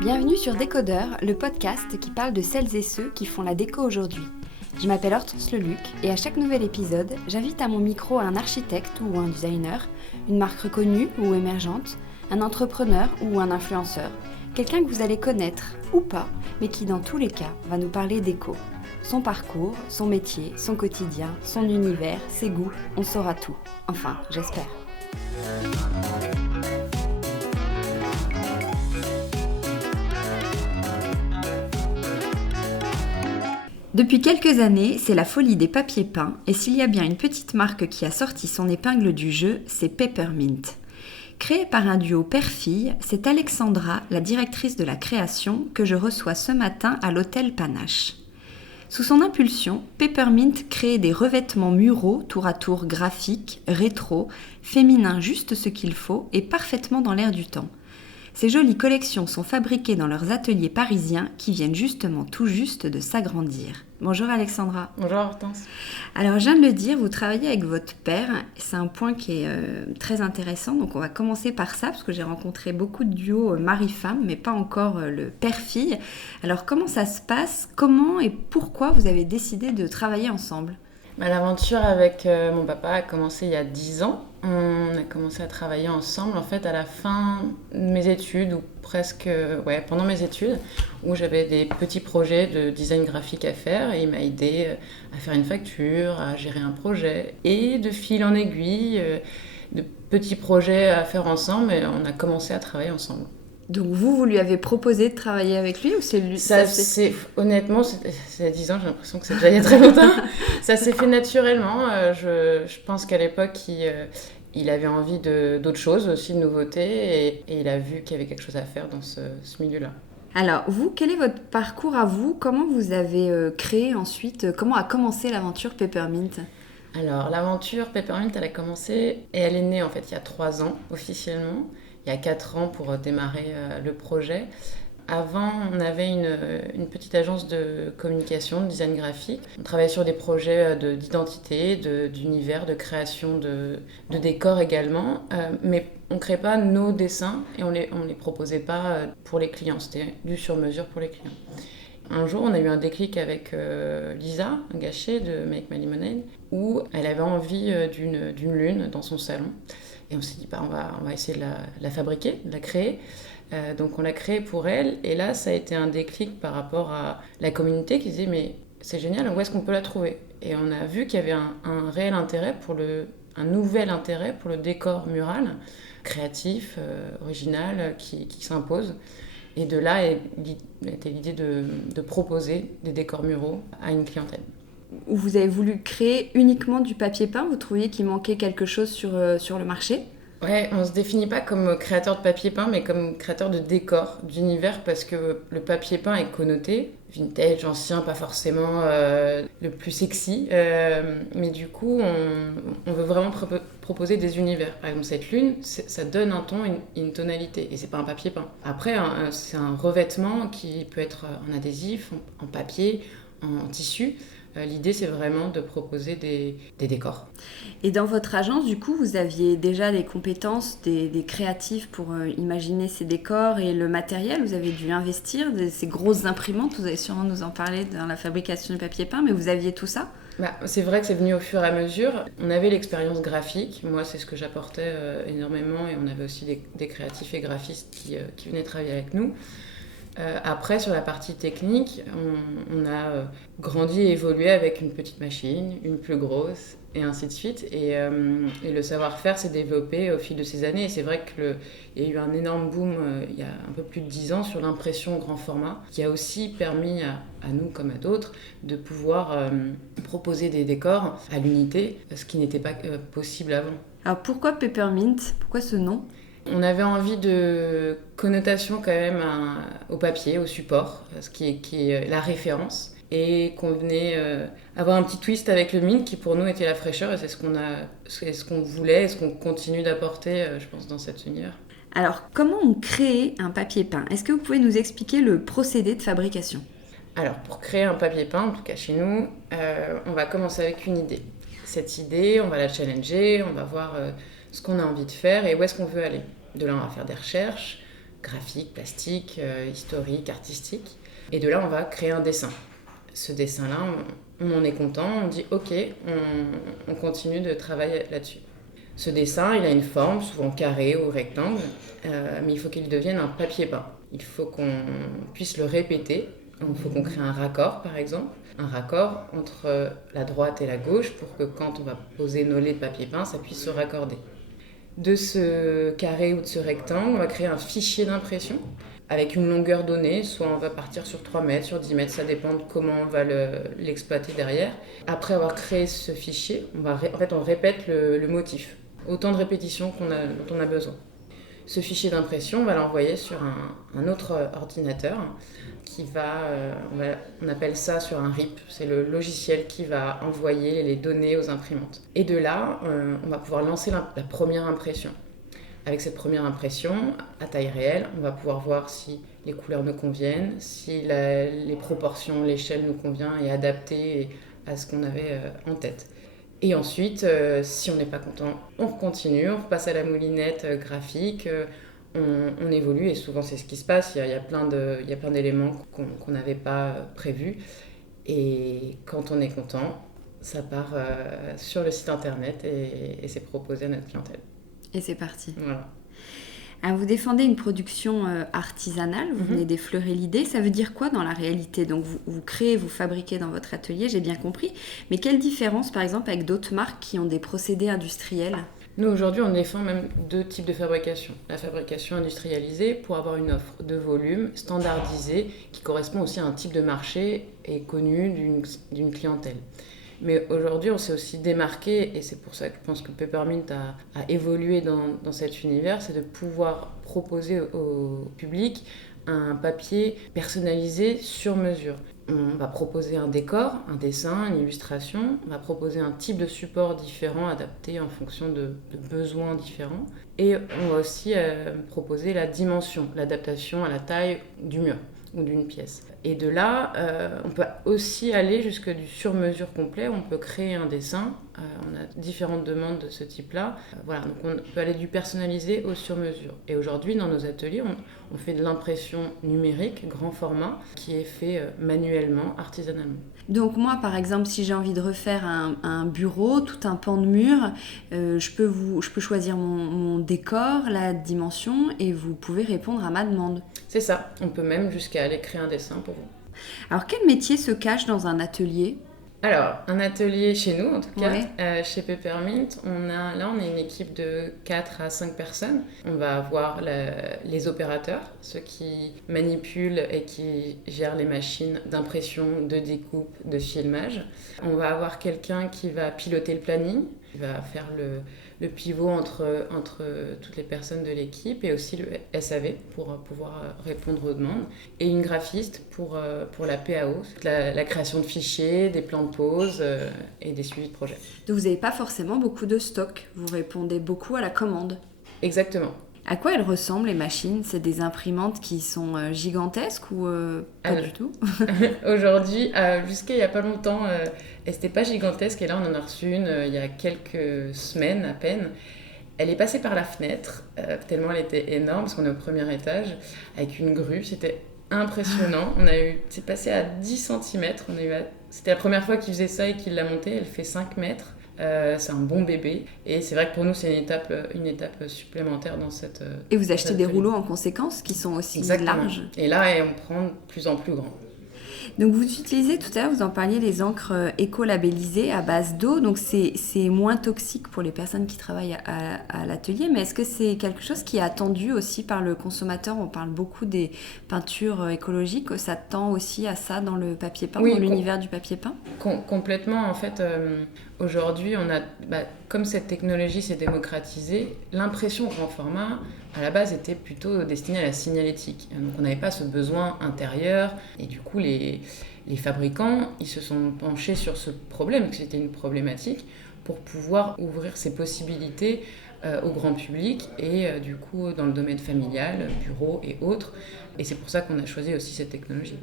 Bienvenue sur Décodeur, le podcast qui parle de celles et ceux qui font la déco aujourd'hui. Je m'appelle Hortense Leluc et à chaque nouvel épisode, j'invite à mon micro un architecte ou un designer, une marque reconnue ou émergente, un entrepreneur ou un influenceur, quelqu'un que vous allez connaître ou pas, mais qui dans tous les cas va nous parler déco. Son parcours, son métier, son quotidien, son univers, ses goûts, on saura tout. Enfin, j'espère. Depuis quelques années, c'est la folie des papiers peints, et s'il y a bien une petite marque qui a sorti son épingle du jeu, c'est Peppermint. Créée par un duo père-fille, c'est Alexandra, la directrice de la création, que je reçois ce matin à l'hôtel Panache. Sous son impulsion, Peppermint crée des revêtements muraux tour à tour graphiques, rétro, féminins juste ce qu'il faut et parfaitement dans l'air du temps. Ces jolies collections sont fabriquées dans leurs ateliers parisiens qui viennent justement tout juste de s'agrandir. Bonjour Alexandra. Bonjour Hortense. Alors je viens de le dire, vous travaillez avec votre père. C'est un point qui est très intéressant. Donc on va commencer par ça parce que j'ai rencontré beaucoup de duos mari-femme mais pas encore le père-fille. Alors comment ça se passe? Comment et pourquoi vous avez décidé de travailler ensemble? L'aventure avec mon papa a commencé il y a 10 ans. On a commencé à travailler ensemble en fait à la fin de mes études ou presque pendant mes études où j'avais des petits projets de design graphique à faire et il m'a aidé à faire une facture, à gérer un projet et de fil en aiguille de petits projets à faire ensemble et on a commencé à travailler ensemble. Donc vous lui avez proposé de travailler avec lui ou c'est lui? Honnêtement, c'est 10 ans, j'ai l'impression que c'est déjà il y a très longtemps. Ça s'est fait naturellement. Je pense qu'à l'époque, il avait envie d'autres choses, aussi de nouveautés, et il a vu qu'il y avait quelque chose à faire dans ce milieu-là. Alors vous, quel est votre parcours à vous? Comment vous avez créé ensuite? Comment a commencé l'aventure Peppermint? Alors l'aventure Peppermint, elle a commencé et elle est née en fait il y a 3 ans officiellement. Il y a 4 ans pour démarrer le projet. Avant, on avait une petite agence de communication, de design graphique. On travaillait sur des projets d'identité, d'univers, de création de décors également. Mais on ne créait pas nos dessins et on les proposait pas pour les clients. C'était du sur-mesure pour les clients. Un jour, on a eu un déclic avec Lisa Gachet de Make My Lemonade où elle avait envie d'une lune dans son salon. Et on s'est dit, on va essayer de la fabriquer, de la créer. Donc on l'a créée pour elle. Et là, ça a été un déclic par rapport à la communauté qui disait, mais c'est génial, où est-ce qu'on peut la trouver? Et on a vu qu'il y avait un réel intérêt un nouvel intérêt pour le décor mural, créatif, original, qui s'impose. Et de là était l'idée de proposer des décors muraux à une clientèle. Où vous avez voulu créer uniquement du papier peint? Vous trouviez qu'il manquait quelque chose sur le marché? Ouais, on se définit pas comme créateur de papier peint, mais comme créateur de décor, d'univers, parce que le papier peint est connoté, vintage, ancien, pas forcément le plus sexy, mais du coup, on veut vraiment proposer des univers. Par exemple, cette lune, ça donne un ton, une tonalité, et c'est pas un papier peint. Après, c'est un revêtement qui peut être en adhésif, en papier, en tissu. L'idée, c'est vraiment de proposer des décors. Et dans votre agence, du coup, vous aviez déjà des compétences, des créatifs pour imaginer ces décors et le matériel. Vous avez dû investir, ces grosses imprimantes. Vous allez sûrement nous en parler dans la fabrication du papier peint, mais vous aviez tout ça? C'est vrai que c'est venu au fur et à mesure. On avait l'expérience graphique. Moi, c'est ce que j'apportais énormément. Et on avait aussi des créatifs et graphistes qui venaient travailler avec nous. Après, sur la partie technique, on a grandi et évolué avec une petite machine, une plus grosse, et ainsi de suite. Et le savoir-faire s'est développé au fil de ces années. Et c'est vrai qu'il y a eu un énorme boom il y a un peu plus de 10 ans sur l'impression grand format, qui a aussi permis à nous, comme à d'autres, de pouvoir proposer des décors à l'unité, ce qui n'était pas possible avant. Alors pourquoi Peppermint? Pourquoi ce nom? On avait envie de connotation quand même au papier, au support, ce qui est la référence. Et qu'on venait avoir un petit twist avec le mint qui pour nous était la fraîcheur et c'est ce qu'on voulait et ce qu'on continue d'apporter, je pense, dans cet univers. Alors, comment on crée un papier peint? Est-ce que vous pouvez nous expliquer le procédé de fabrication? Alors, pour créer un papier peint, en tout cas chez nous, on va commencer avec une idée. Cette idée, on va la challenger, on va voir ce qu'on a envie de faire et où est-ce qu'on veut aller. De là, on va faire des recherches graphiques, plastiques, historiques, artistiques. Et de là, on va créer un dessin. Ce dessin-là, on en est content, on dit ok, on continue de travailler là-dessus. Ce dessin, il a une forme, souvent carré ou rectangle, mais il faut qu'il devienne un papier peint. Il faut qu'on puisse le répéter. Il faut qu'on crée un raccord, par exemple. Un raccord entre la droite et la gauche pour que quand on va poser nos laits de papier peint, ça puisse se raccorder. De ce carré ou de ce rectangle, on va créer un fichier d'impression avec une longueur donnée. Soit on va partir sur 3 mètres, sur 10 mètres, ça dépend de comment on va l'exploiter derrière. Après avoir créé ce fichier, on répète le motif. Autant de répétitions dont on a besoin. Ce fichier d'impression, on va l'envoyer sur un autre ordinateur qui on appelle ça sur un RIP, c'est le logiciel qui va envoyer les données aux imprimantes. Et de là, on va pouvoir lancer la première impression. Avec cette première impression, à taille réelle, on va pouvoir voir si les couleurs nous conviennent, si les proportions, l'échelle nous convient et adaptée à ce qu'on avait en tête. Et ensuite, si on n'est pas content, on continue, on repasse à la moulinette graphique, on évolue et souvent c'est ce qui se passe. Il y a plein d'éléments qu'on n'avait pas prévus. Et quand on est content, ça part sur le site internet et c'est proposé à notre clientèle. Et c'est parti. Voilà. Alors, vous défendez une production artisanale, vous venez d'effleurer l'idée. Ça veut dire quoi dans la réalité ? Donc vous créez, vous fabriquez dans votre atelier, j'ai bien compris. Mais quelle différence par exemple avec d'autres marques qui ont des procédés industriels ? Nous aujourd'hui on défend même 2 types de fabrication. La fabrication industrialisée pour avoir une offre de volume standardisée qui correspond aussi à un type de marché et connu d'une clientèle. Mais aujourd'hui, on s'est aussi démarqué, et c'est pour ça que je pense que Peppermint a évolué dans cet univers, c'est de pouvoir proposer au public un papier personnalisé sur mesure. On va proposer un décor, un dessin, une illustration, on va proposer un type de support différent adapté en fonction de besoins différents. Et on va aussi proposer la dimension, l'adaptation à la taille du mur ou d'une pièce. Et de là, on peut aussi aller jusque du sur-mesure complet. On peut créer un dessin. On a différentes demandes de ce type-là. Voilà, donc on peut aller du personnalisé au sur-mesure. Et aujourd'hui, dans nos ateliers, on fait de l'impression numérique, grand format, qui est fait manuellement, artisanalement. Donc moi, par exemple, si j'ai envie de refaire un bureau, tout un pan de mur, je peux choisir mon décor, la dimension, et vous pouvez répondre à ma demande. C'est ça. On peut même jusqu'à aller créer un dessin pour vous. Alors, quel métier se cache dans un atelier ? Alors, un atelier chez nous, en tout cas, Ouais. chez Peppermint, on est une équipe de 4 à 5 personnes. On va avoir les opérateurs, ceux qui manipulent et qui gèrent les machines d'impression, de découpe, de filmage. On va avoir quelqu'un qui va piloter le planning, qui va faire le pivot entre toutes les personnes de l'équipe et aussi le SAV pour pouvoir répondre aux demandes. Et une graphiste pour la PAO, la création de fichiers, des plans de pause et des suivis de projet. Donc vous n'avez pas forcément beaucoup de stock, vous répondez beaucoup à la commande. Exactement. À quoi elles ressemblent les machines ? C'est des imprimantes qui sont gigantesques ou pas du tout ? Aujourd'hui, jusqu'à il n'y a pas longtemps, elle n'était pas gigantesque et là on en a reçu une il y a quelques semaines à peine. Elle est passée par la fenêtre, tellement elle était énorme parce qu'on est au premier étage, avec une grue, c'était impressionnant. C'est passé à 10 cm, c'était la première fois qu'il faisait ça et qu'il l'a montée, elle fait 5 mètres. C'est un bon bébé et c'est vrai que pour nous c'est une étape supplémentaire dans cette... Et vous achetez des rouleaux en conséquence qui sont aussi larges. Et là on prend de plus en plus grand. Donc vous utilisez tout à l'heure, vous en parliez, les encres éco-labellisées à base d'eau, donc c'est moins toxique pour les personnes qui travaillent à l'atelier, mais est-ce que c'est quelque chose qui est attendu aussi par le consommateur ? On parle beaucoup des peintures écologiques, ça tend aussi à ça dans le papier peint, dans l'univers du papier peint ? Complètement, en fait, aujourd'hui, comme cette technologie s'est démocratisée, l'impression grand format, à la base, était plutôt destinée à la signalétique. Donc on n'avait pas ce besoin intérieur, et du coup, les fabricants, ils se sont penchés sur ce problème, que c'était une problématique, pour pouvoir ouvrir ces possibilités au grand public, et du coup, dans le domaine familial, bureau et autres. Et c'est pour ça qu'on a choisi aussi cette technologie.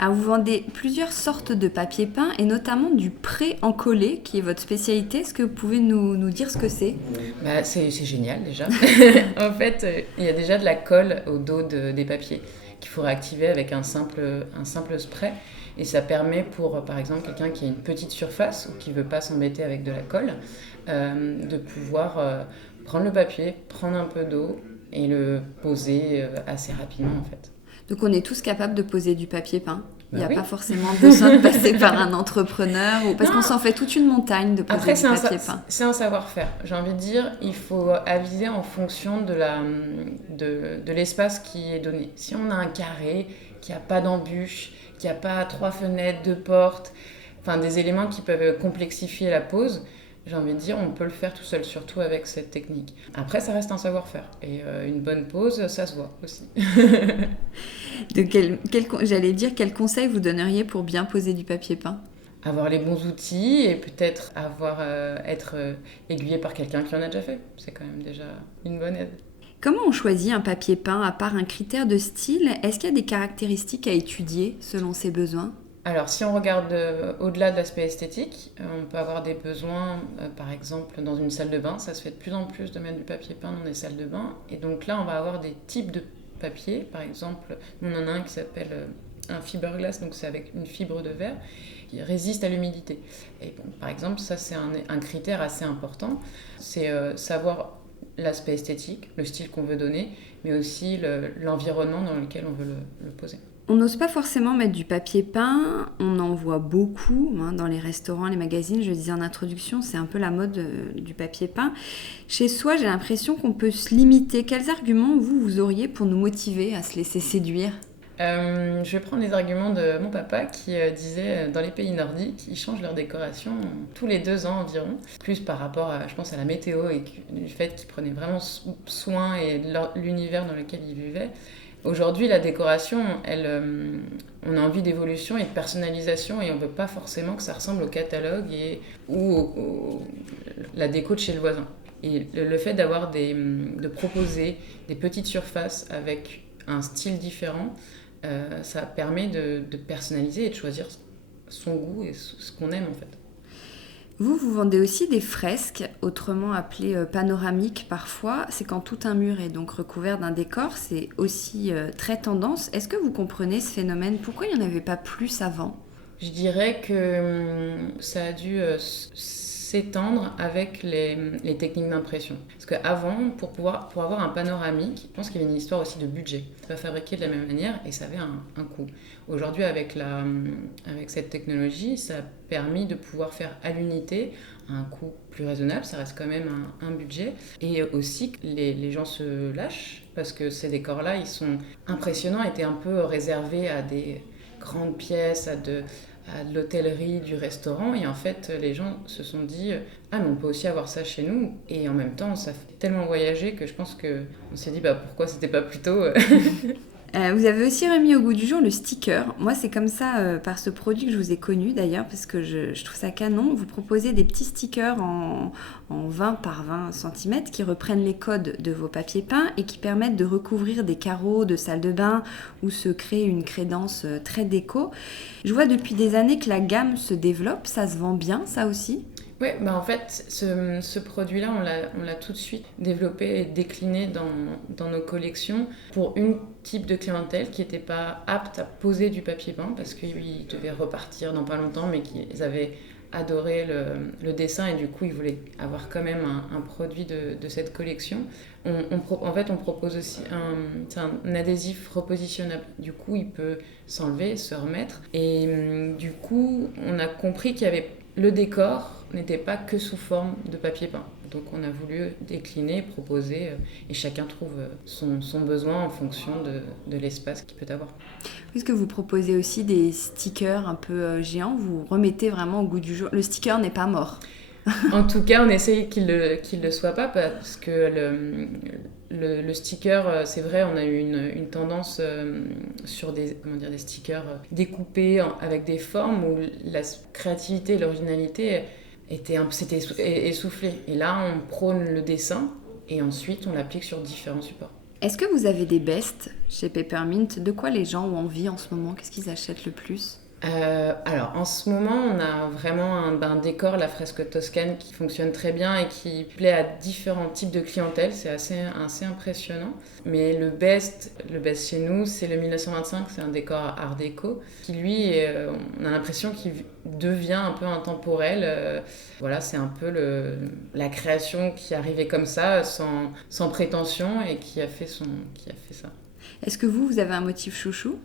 Alors, vous vendez plusieurs sortes de papier peint et notamment du pré-encollé qui est votre spécialité. Est-ce que vous pouvez nous dire ce que c'est? C'est génial déjà. En fait, il y a déjà de la colle au dos des papiers qu'il faut réactiver avec un simple spray. Et ça permet pour, par exemple, quelqu'un qui a une petite surface ou qui ne veut pas s'embêter avec de la colle, de pouvoir prendre le papier, prendre un peu d'eau et le poser assez rapidement en fait. Donc on est tous capables de poser du papier peint. Il n'y a Oui. pas forcément besoin de passer par un entrepreneur parce qu'on s'en fait toute une montagne de poser Après, du papier peint. c'est un savoir-faire. J'ai envie de dire, il faut aviser en fonction de l'espace qui est donné. Si on a un carré, qui n'a pas d'embûche, qui n'a pas 3 fenêtres, 2 portes, enfin des éléments qui peuvent complexifier la pose, j'ai envie de dire, on peut le faire tout seul, surtout avec cette technique. Après, ça reste un savoir-faire. Et une bonne pose, ça se voit aussi. J'allais dire, quel conseil vous donneriez pour bien poser du papier peint? Avoir les bons outils et peut-être être aiguillé par quelqu'un qui en a déjà fait. C'est quand même déjà une bonne aide. Comment on choisit un papier peint à part un critère de style? Est-ce qu'il y a des caractéristiques à étudier selon ses besoins? Alors, si on regarde au-delà de l'aspect esthétique, on peut avoir des besoins, par exemple, dans une salle de bain. Ça se fait de plus en plus de mettre du papier peint dans des salles de bain. Et donc là, on va avoir des types de papier. Par exemple, on en a un qui s'appelle un fiberglass, donc c'est avec une fibre de verre qui résiste à l'humidité. Et bon, par exemple, ça, c'est un critère assez important. C'est savoir l'aspect esthétique, le style qu'on veut donner, mais aussi l'environnement dans lequel on veut le poser. On n'ose pas forcément mettre du papier peint, on en voit beaucoup dans les restaurants, les magazines. Je le disais en introduction, c'est un peu la mode du papier peint. Chez soi, j'ai l'impression qu'on peut se limiter. Quels arguments vous auriez pour nous motiver à se laisser séduire? Je vais prendre les arguments de mon papa qui disait dans les pays nordiques, ils changent leur décoration tous les 2 ans environ. Plus par rapport, je pense, à la météo et du fait qu'ils prenaient vraiment soin et de l'univers dans lequel ils vivaient. Aujourd'hui, la décoration, on a envie d'évolution et de personnalisation et on ne veut pas forcément que ça ressemble au catalogue ou la déco de chez le voisin. Et le fait de proposer des petites surfaces avec un style différent, ça permet de personnaliser et de choisir son goût et ce qu'on aime en fait. Vous vendez aussi des fresques, autrement appelées panoramiques parfois. C'est quand tout un mur est donc recouvert d'un décor. C'est aussi très tendance. Est-ce que vous comprenez ce phénomène? Pourquoi il n'y en avait pas plus avant? Je dirais que ça a dû s'étendre avec les techniques d'impression. Parce qu'avant, pour avoir un panoramique, je pense qu'il y avait une histoire aussi de budget. C'est pas fabriqué de la même manière et ça avait un coût. Aujourd'hui, avec cette technologie, ça a permis de pouvoir faire à l'unité à un coût plus raisonnable. Ça reste quand même un budget. Et aussi, les gens se lâchent parce que ces décors-là, ils sont impressionnants, étaient un peu réservés à des grandes pièces, à de l'hôtellerie, du restaurant, et en fait les gens se sont dit ah mais on peut aussi avoir ça chez nous, et en même temps ça fait tellement voyager que je pense qu'on s'est dit pourquoi c'était pas plus tôt. Vous avez aussi remis au goût du jour le sticker. Moi, c'est comme ça, par ce produit que je vous ai connu d'ailleurs, parce que je trouve ça canon. Vous proposez des petits stickers en 20 par 20 cm qui reprennent les codes de vos papiers peints et qui permettent de recouvrir des carreaux de salle de bain où se crée une crédence très déco. Je vois depuis des années que la gamme se développe. Ça se vend bien, ça aussi? Oui, en fait, ce produit-là, on l'a tout de suite développé et décliné dans nos collections pour une type de clientèle qui n'était pas apte à poser du papier peint parce qu'ils devaient repartir dans pas longtemps, mais qu'ils avaient adoré le dessin et du coup, ils voulaient avoir quand même un produit de cette collection. En fait, on propose aussi un adhésif repositionnable. Du coup, il peut s'enlever, se remettre. Et du coup, on a compris qu'il y avait le décor n'était pas que sous forme de papier peint. Donc on a voulu décliner, proposer, et chacun trouve son besoin en fonction de l'espace qu'il peut avoir. Puisque vous proposez aussi des stickers un peu géants, vous remettez vraiment au goût du jour. Le sticker n'est pas mort. En tout cas, on essaye qu'il le soit pas, parce que le sticker, c'est vrai, on a eu une tendance sur des stickers découpés avec des formes où la créativité et l'originalité s'était essoufflée. Et là, on prône le dessin et ensuite on l'applique sur différents supports. Est-ce que vous avez des bests chez Peppermint? De quoi les gens ont envie en ce moment? Qu'est-ce qu'ils achètent le plus? Alors, en ce moment, on a vraiment un décor, la fresque toscane, qui fonctionne très bien et qui plaît à différents types de clientèle. C'est assez impressionnant. Mais le best chez nous, c'est le 1925. C'est un décor art déco qui, lui, on a l'impression qu'il devient un peu intemporel. Voilà, c'est un peu la création qui arrivait comme ça, sans prétention, et qui a fait ça. Est-ce que vous avez un motif chouchou?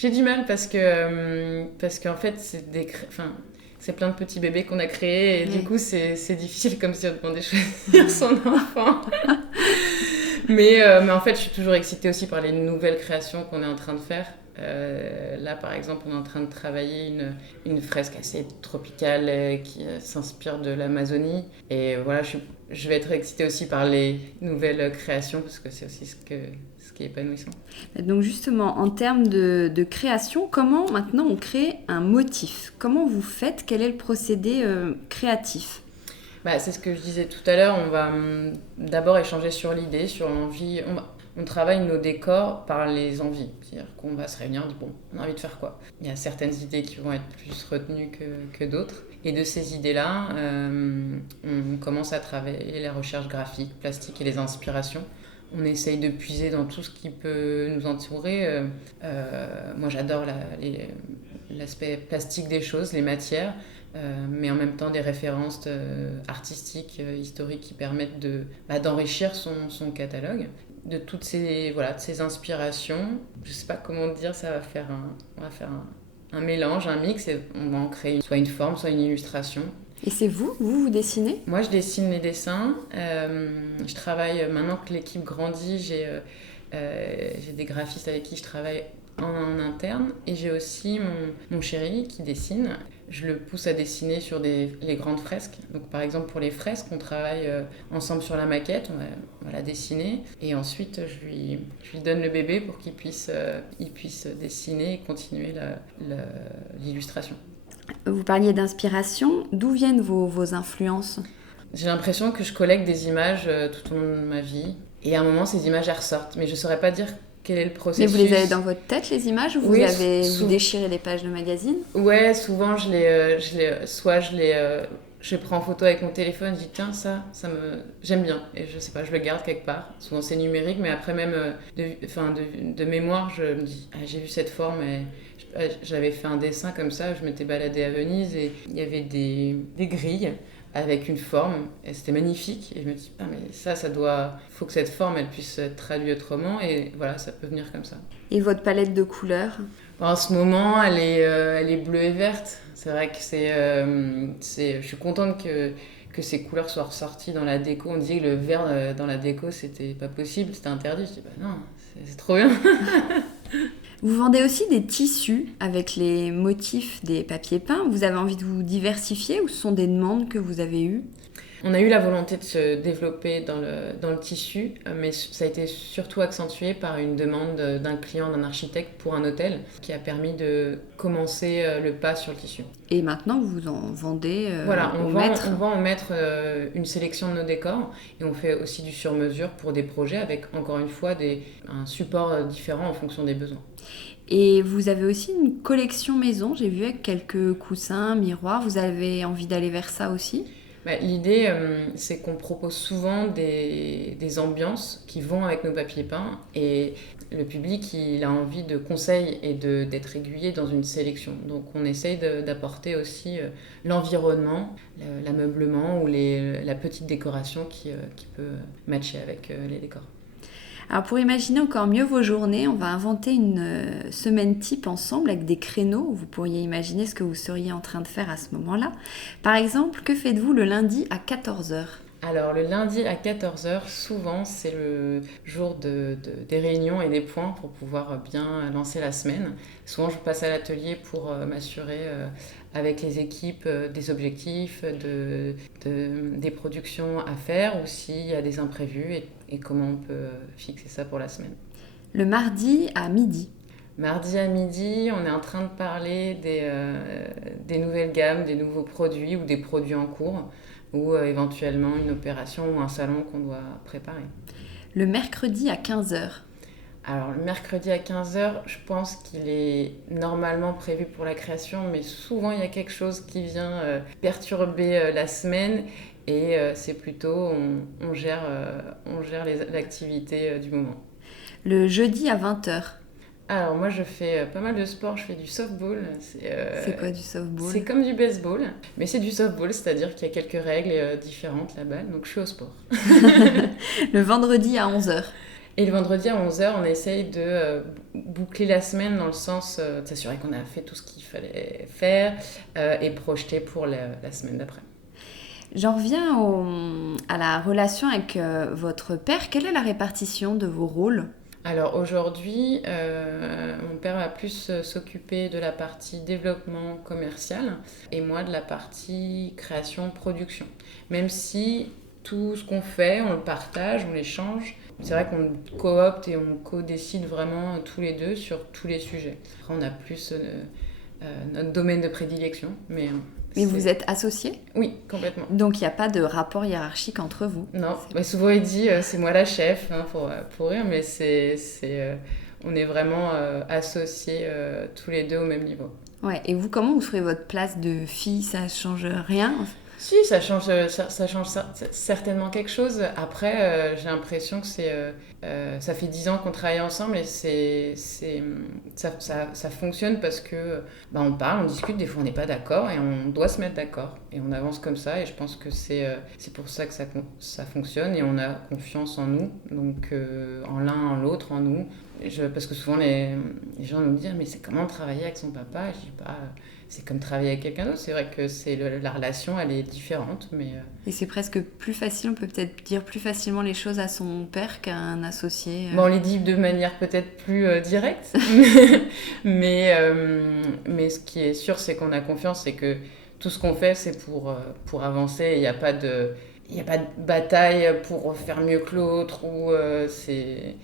J'ai du mal parce qu'en fait, c'est plein de petits bébés qu'on a créés et du coup, c'est difficile comme si on demandait de choisir son enfant. Mais en fait, je suis toujours excitée aussi par les nouvelles créations qu'on est en train de faire. Là, par exemple, on est en train de travailler une fresque assez tropicale qui s'inspire de l'Amazonie. Et voilà, je vais être excitée aussi par les nouvelles créations parce que c'est aussi ce qui est épanouissant. Donc justement, en termes de création, comment maintenant on crée un motif? Comment vous faites? Quel est le procédé créatif? C'est ce que je disais tout à l'heure. On va d'abord échanger sur l'idée, sur l'envie. On travaille nos décors par les envies. C'est-à-dire qu'on va se réunir, on dit bon, on a envie de faire quoi? Il y a certaines idées qui vont être plus retenues que d'autres. Et de ces idées-là, on commence à travailler les recherches graphiques, plastiques et les inspirations. On essaye de puiser dans tout ce qui peut nous entourer. Moi, j'adore l'aspect plastique des choses, les matières, mais en même temps des références artistiques, historiques qui permettent d'enrichir son catalogue. De toutes de ces inspirations, je ne sais pas comment dire, on va faire un mélange, un mix, et on va en créer soit une forme, soit une illustration. Et c'est vous dessinez? Moi, je dessine les dessins. Je travaille, maintenant que l'équipe grandit, j'ai des graphistes avec qui je travaille en interne. Et j'ai aussi mon chéri qui dessine. Je le pousse à dessiner sur les grandes fresques. Donc, par exemple, pour les fresques, on travaille ensemble sur la maquette. On va la dessiner. Et ensuite, je lui donne le bébé pour qu'il puisse dessiner et continuer l'illustration. Vous parliez d'inspiration. D'où viennent vos influences? J'ai l'impression que je collecte des images tout au long de ma vie. Et à un moment, ces images, elles ressortent. Mais je ne saurais pas dire quel est le processus. Mais vous les avez dans votre tête, les images, ou oui, vous déchirez les pages de magazine? Ouais, souvent, je prends en photo avec mon téléphone, je dis tiens, j'aime bien. Et je sais pas, je le garde quelque part. Souvent, c'est numérique, mais après même de mémoire, je me dis j'ai vu cette forme et j'avais fait un dessin comme ça, je m'étais baladée à Venise et il y avait des grilles avec une forme et c'était magnifique et je me dis mais faut que cette forme elle puisse être traduite autrement et voilà, ça peut venir comme ça. Et votre palette de couleurs? En ce moment, elle est bleue et verte. C'est vrai que je suis contente que ces couleurs soient ressorties dans la déco. On disait que le vert dans la déco c'était pas possible, c'était interdit. Je dis non, c'est trop bien. Vous vendez aussi des tissus avec les motifs des papiers peints. Vous avez envie de vous diversifier ou ce sont des demandes que vous avez eues? On a eu la volonté de se développer dans le tissu, mais ça a été surtout accentué par une demande d'un client, d'un architecte pour un hôtel qui a permis de commencer le pas sur le tissu. Et maintenant, vous en vendez on vend au maître une sélection de nos décors et on fait aussi du sur-mesure pour des projets avec, encore une fois, un support différent en fonction des besoins. Et vous avez aussi une collection maison, j'ai vu, avec quelques coussins, miroirs. Vous avez envie d'aller vers ça aussi? L'idée, c'est qu'on propose souvent des ambiances qui vont avec nos papiers peints et le public, il a envie de conseils et d'être aiguillé dans une sélection. Donc on essaye d'apporter aussi l'environnement, l'ameublement ou la petite décoration qui peut matcher avec les décors. Alors pour imaginer encore mieux vos journées, on va inventer une semaine type ensemble avec des créneaux où vous pourriez imaginer ce que vous seriez en train de faire à ce moment-là. Par exemple, que faites-vous le lundi à 14h? Alors le lundi à 14h, souvent c'est le jour des réunions et des points pour pouvoir bien lancer la semaine. Souvent je passe à l'atelier pour m'assurer avec les équipes des objectifs, des productions à faire ou s'il y a des imprévus et comment on peut fixer ça pour la semaine. Le mardi à midi. Mardi à midi, on est en train de parler des nouvelles gammes, des nouveaux produits ou des produits en cours ou éventuellement une opération ou un salon qu'on doit préparer. Le mercredi à 15h. Alors, le mercredi à 15h, je pense qu'il est normalement prévu pour la création, mais souvent il y a quelque chose qui vient perturber la semaine et c'est plutôt on gère l'activité du moment. Le jeudi à 20h. Alors, moi je fais pas mal de sport, je fais du softball. C'est quoi du softball? C'est comme du baseball, mais c'est du softball, c'est-à-dire qu'il y a quelques règles différentes, la balle, donc je suis au sport. Le vendredi à 11h. Et le vendredi à 11h, on essaye de boucler la semaine dans le sens de s'assurer qu'on a fait tout ce qu'il fallait faire et projeter pour la semaine d'après. J'en reviens à la relation avec votre père. Quelle est la répartition de vos rôles? Alors aujourd'hui, mon père va plus s'occuper de la partie développement commercial et moi de la partie création-production. Même si tout ce qu'on fait, on le partage, on l'échange. C'est vrai qu'on coopte et on co-décide vraiment tous les deux sur tous les sujets. Après, on a plus notre domaine de prédilection. Mais vous êtes associés? Oui, complètement. Donc il n'y a pas de rapport hiérarchique entre vous? Non, souvent il dit c'est moi la chef, hein, pour rire, mais on est vraiment associés tous les deux au même niveau. Ouais, et vous, comment vous ferez votre place de fille? Ça change rien? Si, ça change certainement quelque chose. Après, j'ai l'impression que ça fait 10 ans qu'on travaille ensemble et ça fonctionne parce que on parle, on discute, des fois on n'est pas d'accord et on doit se mettre d'accord. Et on avance comme ça et je pense que c'est pour ça que ça fonctionne et on a confiance en nous, donc en l'un, en l'autre, en nous. Parce que souvent les gens nous disent « mais c'est comment travailler avec son papa ?» Je dis « c'est comme travailler avec quelqu'un d'autre. » C'est vrai que la relation, elle est différente. Mais Et c'est presque plus facile, on peut peut-être dire plus facilement les choses à son père qu'à un associé. On les dit de manière peut-être plus directe. mais ce qui est sûr, c'est qu'on a confiance, c'est que tout ce qu'on fait, c'est pour avancer. Il n'y a pas de bataille pour faire mieux que l'autre. Il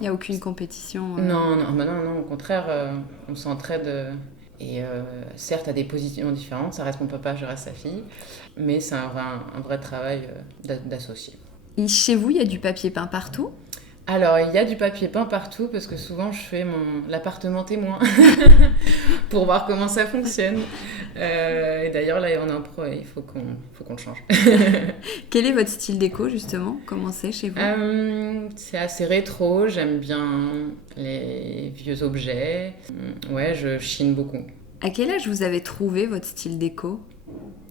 n'y a aucune compétition. Non, au contraire, on s'entraide. Et certes, à des positions différentes, ça reste mon papa, je reste sa fille, mais c'est un vrai travail d'associé. Et chez vous, il y a du papier peint partout? Alors, il y a du papier peint partout parce que souvent je fais l'appartement témoin pour voir comment ça fonctionne. Et d'ailleurs, là, on est en pro et il faut qu'on le change. Quel est votre style déco, justement? Comment c'est chez vous? C'est assez rétro, j'aime bien les vieux objets. Ouais, je chine beaucoup. À quel âge vous avez trouvé votre style déco?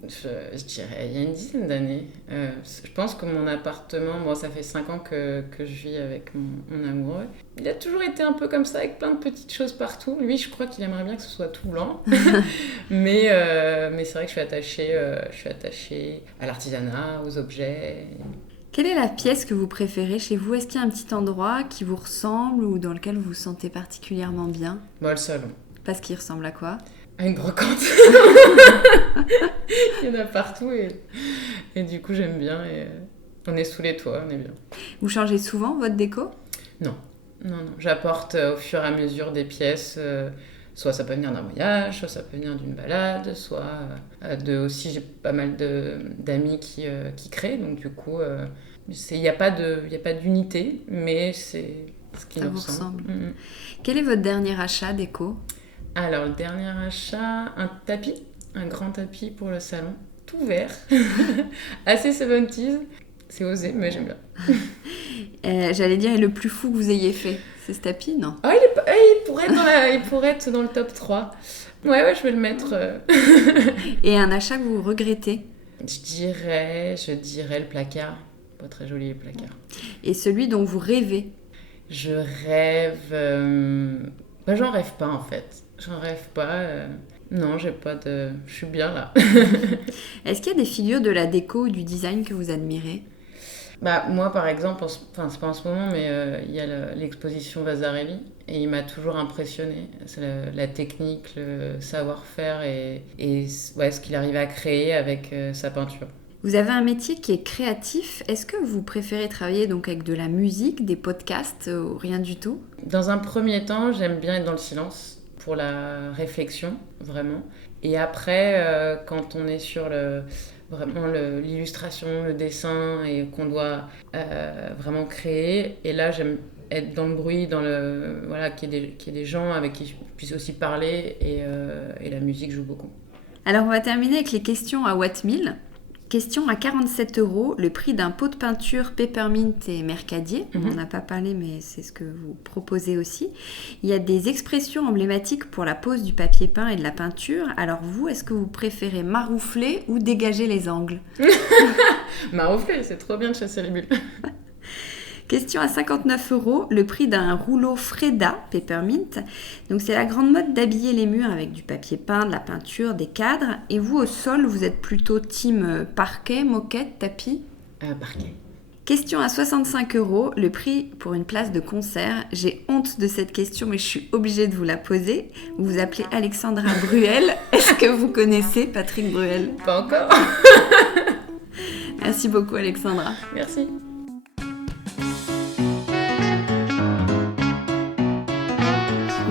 Je dirais il y a une dizaine d'années. Je pense que mon appartement, ça fait 5 ans que je vis avec mon amoureux. Il a toujours été un peu comme ça, avec plein de petites choses partout. Lui, je crois qu'il aimerait bien que ce soit tout blanc. mais c'est vrai que je suis attachée à l'artisanat, aux objets. Quelle est la pièce que vous préférez chez vous? Est-ce qu'il y a un petit endroit qui vous ressemble ou dans lequel vous vous sentez particulièrement bien? Le salon. Parce qu'il ressemble à quoi? À une brocante. Il y en a partout et du coup j'aime bien et on est sous les toits, on est bien. Vous changez souvent votre déco? Non. J'apporte au fur et à mesure des pièces, soit ça peut venir d'un voyage, soit ça peut venir d'une balade, soit aussi j'ai pas mal d'amis qui créent, donc du coup il n'y a pas d'unité, mais c'est ce qui nous ressemble. Quel est votre dernier achat déco? Alors, le dernier achat, un grand tapis pour le salon, tout vert, assez 70s. C'est osé, mais j'aime bien. J'allais dire, le plus fou que vous ayez fait, c'est ce tapis, non? Il pourrait être dans le top 3. Ouais, je vais le mettre. Et un achat que vous regrettez? Je dirais le placard. Pas très joli, le placard. Et celui dont vous rêvez? Je rêve... j'en rêve pas, en fait. J'en rêve pas. Non, j'ai pas de... Je suis bien là. Est-ce qu'il y a des figures de la déco ou du design que vous admirez? Moi, par exemple, c'est pas en ce moment, mais il y a l'exposition Vasarely et il m'a toujours impressionné. C'est la technique, le savoir-faire et ce qu'il arrive à créer avec sa peinture. Vous avez un métier qui est créatif. Est-ce que vous préférez travailler donc avec de la musique, des podcasts ou rien du tout? Dans un premier temps, j'aime bien être dans le silence pour la réflexion, vraiment. Et après, quand on est sur vraiment l'illustration, le dessin et qu'on doit vraiment créer. Et là, j'aime être dans le bruit, qu'il y ait des gens avec qui je puisse aussi parler et la musique joue beaucoup. Alors on va terminer avec les questions à Watt 1000. Question à 47 €, le prix d'un pot de peinture Peppermint et Mercadier. On n'en a pas parlé, mais c'est ce que vous proposez aussi. Il y a des expressions emblématiques pour la pose du papier peint et de la peinture. Alors vous, est-ce que vous préférez maroufler ou dégager les angles? Maroufler, c'est trop bien de chasser les bulles. Question à 59 €, le prix d'un rouleau Freda Peppermint. Donc c'est la grande mode d'habiller les murs avec du papier peint, de la peinture, des cadres. Et vous, au sol, vous êtes plutôt team parquet, moquette, tapis? Parquet. Question à 65 €, le prix pour une place de concert. J'ai honte de cette question, mais je suis obligée de vous la poser. Vous vous appelez Alexandra Bruel. Est-ce que vous connaissez Patrick Bruel? Pas encore. Merci beaucoup, Alexandra. Merci.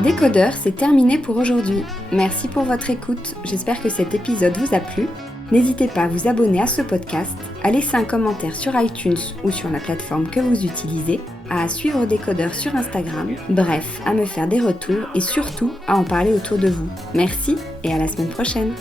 Décodeur, c'est terminé pour aujourd'hui. Merci pour votre écoute. J'espère que cet épisode vous a plu. N'hésitez pas à vous abonner à ce podcast, à laisser un commentaire sur iTunes ou sur la plateforme que vous utilisez, à suivre Décodeur sur Instagram, bref, à me faire des retours et surtout à en parler autour de vous. Merci et à la semaine prochaine.